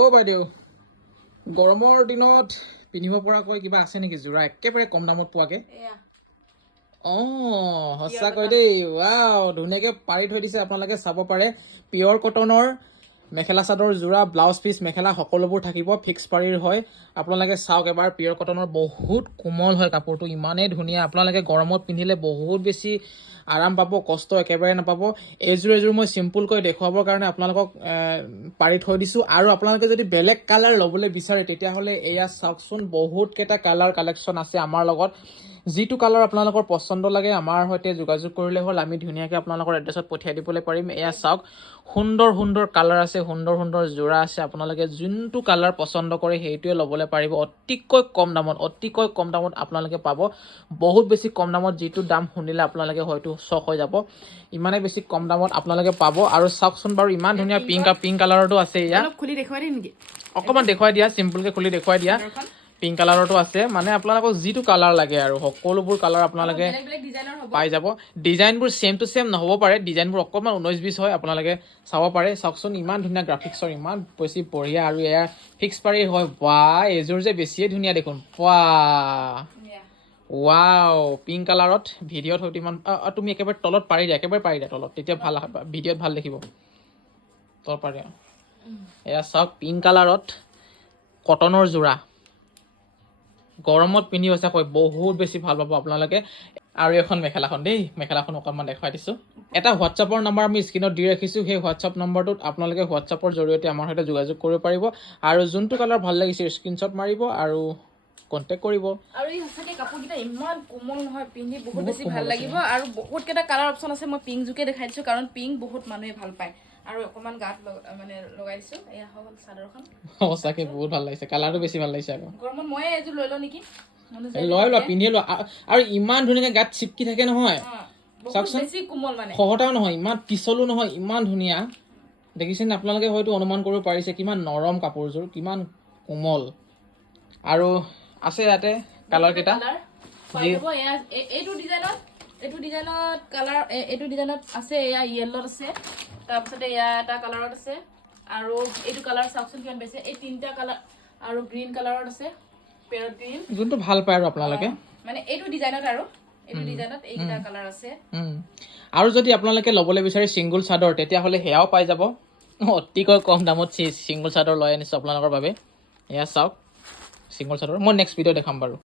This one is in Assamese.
অ' বাইদেউ, গৰমৰ দিনত পিন্ধিব পৰাকৈ কিবা আছে নেকি যোৰা একেবাৰে কম দামত পোৱাকে? অঁ সঁচাকৈ দেই, ৱাও ধুনীয়াকৈ পাৰি থৈ দিছে। আপোনালোকে চাব পাৰে পিয়ৰ কটনৰ মেখেলা চাদৰ যোৰা, ব্লাউজ পিচ, মেখেলা সকলোবোৰ থাকিব। ফিক্স পাৰিৰ হয়। আপোনালোকে চাওক এবাৰ, পিয়ৰ কটনৰ বহুত কোমল হয় কাপোৰটো, ইমানেই ধুনীয়া। আপোনালোকে গৰমত পিন্ধিলে বহুত বেছি আৰাম পাব, কষ্ট একেবাৰে নাপাব। এযোৰ মই চিম্পুলকৈ দেখুৱাবৰ কাৰণে আপোনালোকক পাৰি থৈ দিছোঁ। আৰু আপোনালোকে যদি বেলেগ কালাৰ ল'বলৈ বিচাৰে তেতিয়াহ'লে এয়া চাওকচোন, বহুতকেইটা কালাৰ কালেকশ্যন আছে আমাৰ লগত। যিটো কালাৰ আপোনালোকৰ পচন্দ লাগে আমাৰ সৈতে যোগাযোগ কৰিলে হ'ল, আমি ধুনীয়াকৈ আপোনালোকৰ এড্ৰেছত পঠিয়াই দিবলৈ পাৰিম। এয়া চাওক, সুন্দৰ সুন্দৰ কালাৰ আছে, সুন্দৰ সুন্দৰ যোৰা আছে। আপোনালোকে যোনটো কালাৰ পচন্দ কৰে সেইটোৱে ল'বলৈ পাৰিব। অতিকৈ কম দামত আপোনালোকে পাব। বহুত বেছি কম দামত, যিটো দাম শুনিলে আপোনালোকে হয়তো চক হৈ যাব। ইমানেই বেছি কম দামত আপোনালোকে পাব। আৰু চাওকচোন বাৰু, ইমান ধুনীয়া পিংক কালাৰতো আছে। এয়া খুলি দেখুৱাই দিম নেকি? অকণমান দেখুৱাই দিয়া, চিম্পুলকৈ খুলি দেখুৱাই দিয়া। পিংক কালাৰতো আছে, মানে আপোনালোকক যিটো কালাৰ লাগে আৰু সকলোবোৰ কালাৰ আপোনালোকে পাই যাব। ডিজাইনবোৰ ছেম টু ছেম নহ'ব পাৰে, ডিজাইনবোৰ অকণমান 19-20 হয়, আপোনালোকে চাব পাৰে। চাওকচোন ইমান ধুনীয়া গ্ৰাফিক্সৰ, ইমান বেছি বঢ়িয়া। আৰু এয়া ফিক্স পাৰি হয়। বাহ, এযোৰ যে বেছিয়ে ধুনীয়া দেখোন। ৱাও, পিংক কালাৰত ভিডিঅ'ত হয়তো ইমান, তুমি একেবাৰে তলত পাৰি দিয়া, তলত, তেতিয়া ভাল, ভিডিঅ'ত ভাল দেখিব। তলত পাৰি। এয়া চাওক, পিংক কালাৰত কটনৰ যোৰা, গৰমত পিন্ধি সঁচাকৈ বহুত বেছি ভাল পাব আপোনালোকে। আৰু এখন মেখেলাখন দেই, মেখেলাখন অকণমান দেখুৱাই দিছোঁ। এটা হোৱাটছআপৰ নম্বৰ আমি স্ক্ৰীণত দি ৰাখিছোঁ। সেই হোৱাটছআপ নম্বৰটোত আপোনালোকে হোৱাটছআপৰ জৰিয়তে আমাৰ সৈতে যোগাযোগ কৰিব পাৰিব। আৰু যোনটো কালাৰ ভাল লাগিছে স্ক্ৰীণশ্বট মাৰিব আৰু কণ্টেক্ট কৰিব। আৰু এই সঁচাকৈ কাপোৰকেইটা ইমান কোমল নহয়, পিন্ধি বহুত বেছি ভাল লাগিব। আৰু বহুতকেইটা কালাৰ অপশ্যন আছে। মই পিংক জোকে দেখাই দিছোঁ, কাৰণ পিংক বহুত মানুহে ভাল পায়। আৰু অকণমান গাত মানে লগাই দিছোঁ। এয়া হ'ল চাদৰখন। সঁচাকৈ বহুত ভাল লাগিছে, কালাৰটো বেছি ভাল লাগিছে। আকৌ গৰমত ময়ে এযোৰ লৈ লওঁ নেকি? লৈ লোৱা, পিন্ধি লোৱা। আৰু ইমান ধুনীয়াকৈ গাত চিপকি থাকে নহয়, চাওকচোন। খহটাও নহয়, ইমান পিছলো নহয়, ইমান ধুনীয়া দেখিছেনে? আপোনালোকে হয়তো অনুমান কৰিব পাৰিছে কিমান নৰম কাপোৰযোৰ, কিমান কোমল। আৰু আছে ইয়াতে কালাৰ কেইটা। এইটো ডিজাইনত আছে। এয়া য়েল্লোত আছে, তাৰপিছতে এয়া এটা কালাৰত আছে। আৰু এইটো কালাৰ চাওকচোন কিমান বেছি। এই তিনিটা কালাৰ আৰু গ্ৰীণ কালাৰত আছে, পেৰট গ্ৰীণ, যোনটো ভাল পায় আৰু আপোনালোকে। মানে এইটো ডিজাইনত এইকেইটা কালাৰ আছে। আৰু যদি আপোনালোকে ল'বলৈ বিচাৰে ছিংগুল চাদৰ, তেতিয়াহ'লে সেয়াও পাই যাব। অতিকৈ কম দামত ছিংগুল চাদৰ লৈ আনিছোঁ আপোনালোকৰ বাবে। এয়া চাওক, ছিংগুল চাদৰ মই নেক্সট ভিডিঅ' দেখাম বাৰু।